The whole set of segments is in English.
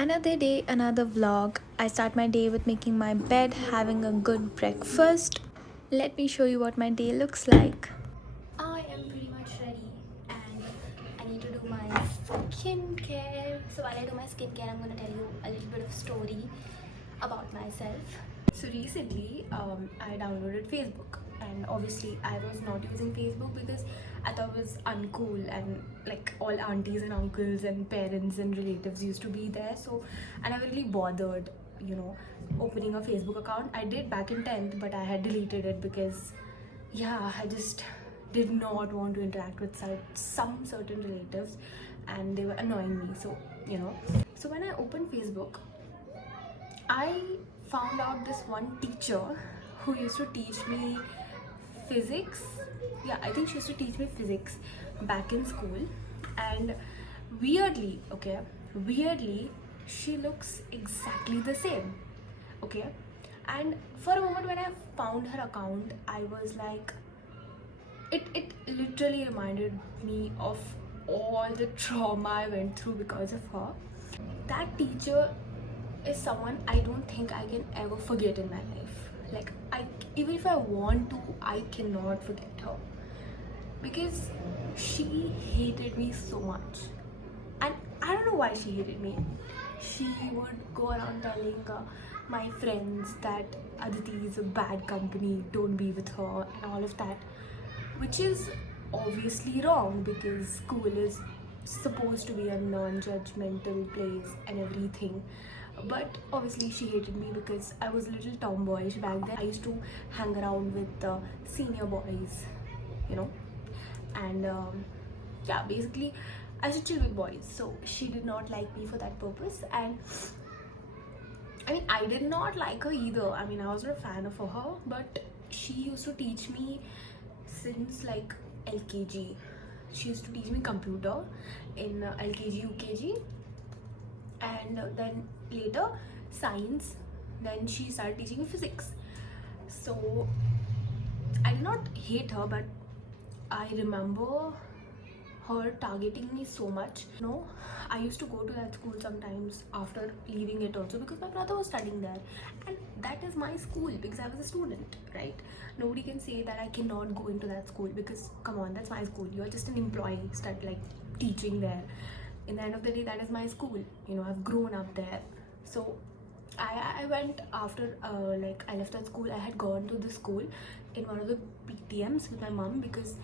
Another day, another vlog. I start my day with making my bed, having a good breakfast. Let me show you what my day looks like. I am pretty much ready and I need to do my skincare. So while I do my skincare, I'm gonna tell you a little bit of story about myself. So recently, I downloaded Facebook, and obviously, I was not using Facebook because I thought it was uncool, and like all aunties and uncles and parents and relatives used to be there. So I never really bothered, opening a Facebook account. I did back in 10th, but I had deleted it because, yeah, I just did not want to interact with some certain relatives, and they were annoying me. So when I opened Facebook, I found out this one teacher who used to teach me physics. Yeah, I think she used to teach me physics back in school. And weirdly, she looks exactly the same. Okay. And for a moment, when I found her account, I was like, it literally reminded me of all the trauma I went through because of her. That teacher is someone I don't think I can ever forget in my life. Like, even if I want to, I cannot forget her because she hated me so much, and I don't know why she hated me. She would go around telling my friends that Aditi is a bad company, don't be with her, and all of that, which is obviously wrong because school is supposed to be a non-judgmental place and everything. But obviously she hated me because I was a little tomboyish back then. I used to hang around with the senior boys, you know and yeah, basically I used to chill with boys, so she did not like me for that purpose. And I mean, I did not like her either. I mean, I wasn't a fan of her, but she used to teach me since like LKG. She used to teach me computer in LKG, UKG, and then later science. Then she started teaching me physics. So I did not hate her, but I remember her targeting me so much. I used to go to that school sometimes after leaving it also because my brother was studying there, and that is my school because I was a student, right? Nobody can say that I cannot go into that school because come on, that's my school. You're just an employee, start like teaching there. In the end of the day, that is my school. I've grown up there. So I went after like I left that school. I had gone to the school in one of the PTMs with my mom because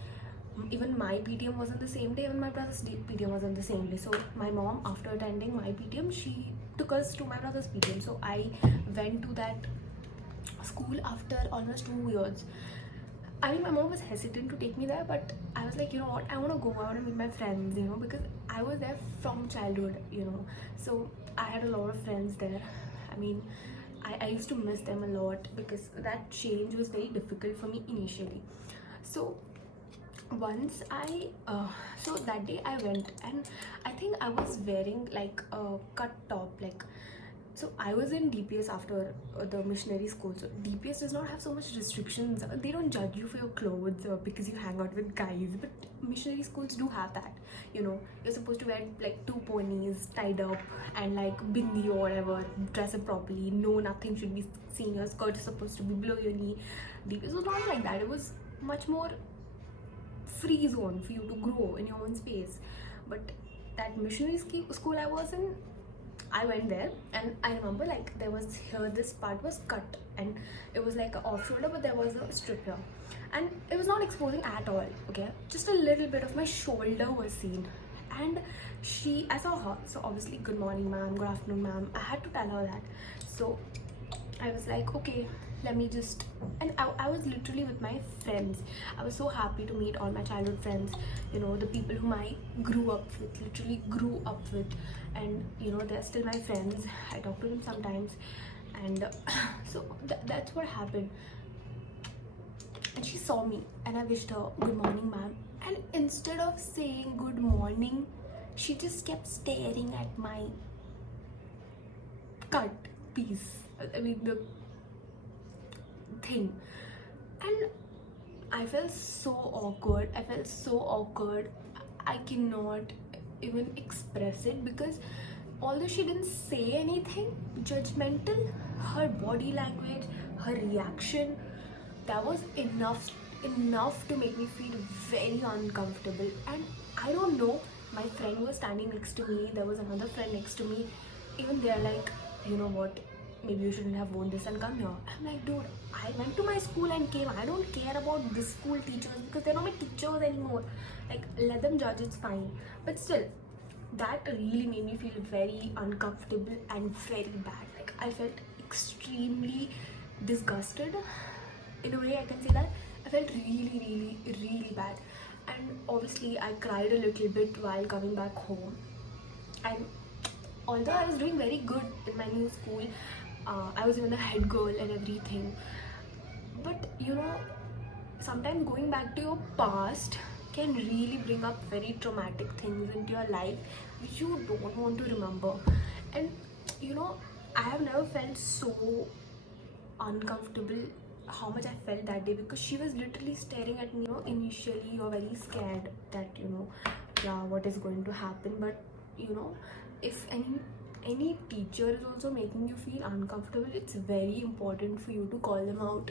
even my PTM was on the same day, even my brother's PTM was on the same day. So my mom, after attending my PTM, she took us to my brother's PTM. So I went to that school after almost 2 years. I mean, my mom was hesitant to take me there, but I was like, you know what, I want to go, I want to meet my friends, because I was there from childhood. So I had a lot of friends there. I mean, I used to miss them a lot because that change was very difficult for me initially. So once so that day I went, and I think I was wearing like a cut top, like, so I was in DPS after the missionary school. So DPS does not have so much restrictions. They don't judge you for your clothes because you hang out with guys, but missionary schools do have that. You're supposed to wear like 2 ponies tied up and like bindi or whatever, dress up properly. No, nothing should be seen. Your skirt is supposed to be below your knee. DPS was not like that. It was much more free zone for you to grow in your own space. But that missionary school I was in, I went there, and I remember like there was here, this part was cut, and it was like off shoulder, but there was a strip here, and it was not exposing at all. Okay, just a little bit of my shoulder was seen. And I saw her, so obviously, good morning ma'am, good afternoon ma'am, I had to tell her that. So I was like, okay, let me just, and I was literally with my friends. I was so happy to meet all my childhood friends, the people whom I literally grew up with, and they're still my friends. I talk to them sometimes, and so that's what happened. And she saw me, and I wished her good morning ma'am, and instead of saying good morning, she just kept staring at my cut piece. I mean, the thing. And I felt so awkward. I cannot even express it because although she didn't say anything judgmental, her body language, her reaction, that was enough to make me feel very uncomfortable. And I don't know, my friend was standing next to me, there was another friend next to me, even they're like, you know what, maybe you shouldn't have worn this and come here. I'm like, dude, I went to my school and came. I don't care about this school teachers because they're not my teachers anymore. Like, let them judge, it's fine. But still, that really made me feel very uncomfortable and very bad. Like, I felt extremely disgusted. In a way, I can say that. I felt really bad. And obviously, I cried a little bit while coming back home. And although I was doing very good in my new school, I was even the head girl and everything. But you know, sometimes going back to your past can really bring up very traumatic things into your life which you don't want to remember. And you know, I have never felt so uncomfortable how much I felt that day, because she was literally staring at me. You know, initially you're very scared that, you know, yeah, what is going to happen. But you know, if any teacher is also making you feel uncomfortable, it's very important for you to call them out.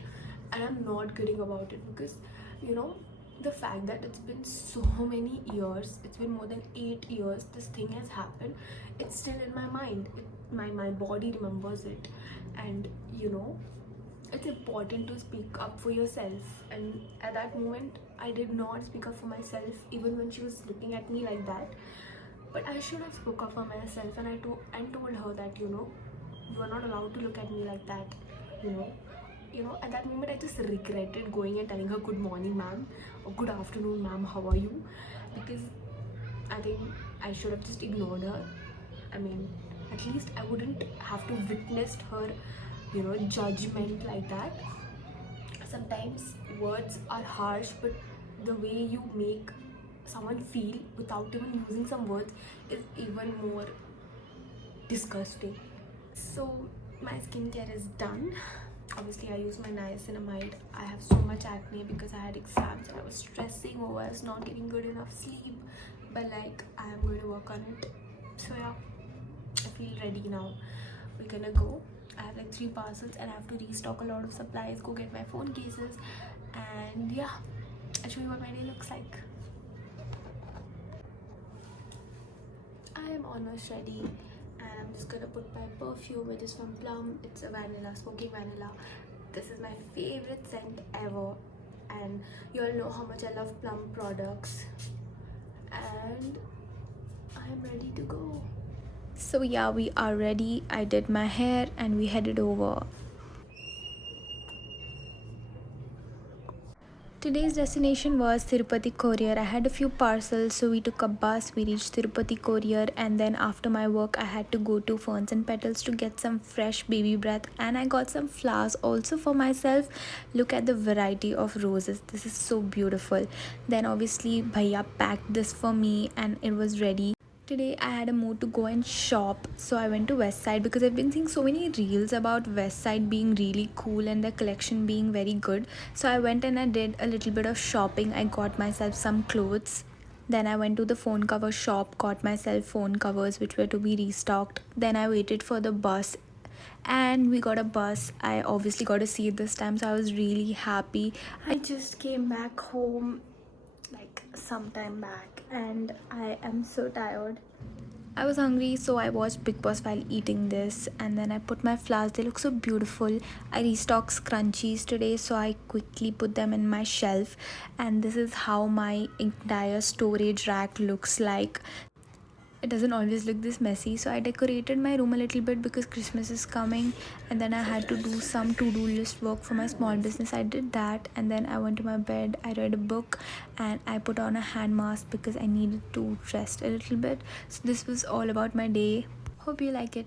And I'm not kidding about it, because you know, the fact that it's been so many years, it's been more than 8 years this thing has happened, it's still in my mind. My body remembers it. And you know, it's important to speak up for yourself. And at that moment, I did not speak up for myself, even when she was looking at me like that. But I should have spoke up for myself, and I told her that, you know, you are not allowed to look at me like that. You know, at that moment I just regretted going and telling her good morning, ma'am, or good afternoon, ma'am, how are you? Because I think I should have just ignored her. I mean, at least I wouldn't have to witness her, you know, judgment like that. Sometimes words are harsh, but the way you make someone feel without even using some words is even more disgusting. So my skincare is done. Obviously, I use my niacinamide. I have so much acne because I had exams and I was stressing over I was not getting good enough sleep. But like, I am going to work on it. So yeah, I feel ready now. We're gonna go. I have like 3 parcels and I have to restock a lot of supplies, go get my phone cases, and yeah, I'll show you what my day looks like. I am almost ready, and I'm just gonna put my perfume, which is from Plum. It's a vanilla, smoking vanilla. This is my favorite scent ever, and you all know how much I love Plum products. And I'm ready to go. So yeah, we are ready. I did my hair and we headed over. Today's destination was Tirupati Courier. I had a few parcels, so we took a bus. We reached Tirupati Courier, and then after my work, I had to go to Ferns and Petals to get some fresh baby breath, and I got some flowers also for myself. Look at the variety of roses. This is so beautiful. Then obviously, Bhaiya packed this for me, and it was ready. Today I had a mood to go and shop, so I went to West Side because I've been seeing so many reels about West Side being really cool and their collection being very good. So I went and I did a little bit of shopping. I got myself some clothes. Then I went to the phone cover shop, got myself phone covers which were to be restocked. Then I waited for the bus and we got a bus. I obviously got a seat this time, so I was really happy. I just came back home like some time back and I am so tired. I was hungry, so I watched Big Boss while eating this, and then I put my flowers. They look so beautiful. I restocked scrunchies today, so I quickly put them in my shelf, and this is how my entire storage rack looks like. It doesn't always look this messy, so I decorated my room a little bit because Christmas is coming, and then I had to do some to-do list work for my small business. I did that, and then I went to my bed. I read a book and I put on a hand mask because I needed to rest a little bit. So this was all about my day. Hope you like it.